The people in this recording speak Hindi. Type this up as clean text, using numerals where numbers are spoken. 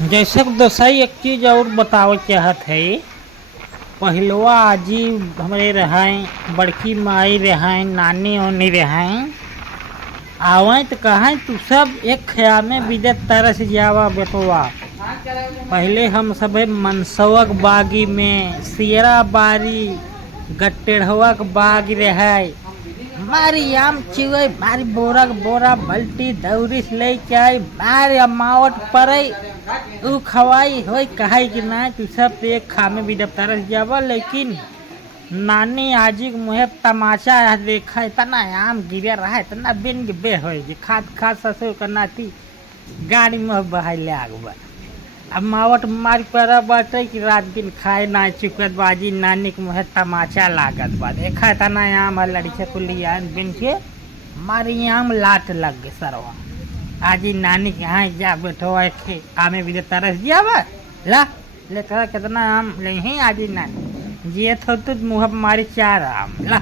जैसे कि दोसाई एक चीज और बतावे चाहत है। पहिलवा आजी हमरे रहें, बड़की माई रहें, नानी ओनी रहें। आवे तो कहें तू सब एक ख्या में विदत तरस जावा बेटवा। पहले हम सब मनसवक बागी में सियरा बारी गट्टेढ़वा के बाग रहे। मारी आम चिवे मारी बोरा बोरा बल्टी दौरी से ले के मारी अमावट पड़े ऊ खवाई हो कहे कि ना तू सब एक खा में भी तरस जावा। लेकिन नानी आजी के मुहे तमाचा देखा इतना आम गिरे रहा इतना बिन बे हो खाद खाद ससुर का नाती गाड़ी में बहाई ले आगबा। अब मावट मार पर बाटे कि रात दिन खाए ना चुकत बाजी नानी के मुहे तमाचा लागत बा। देखा तना आम लड़के कुली बिन के मारी आम लाट लग गए सरवा। आजी नानी के यहाँ जा बैठो आमे भी तरस जावा ला ले कर कितना आम ले ही आजी नानी जिये थो तो मुँह मारी चार आम ला।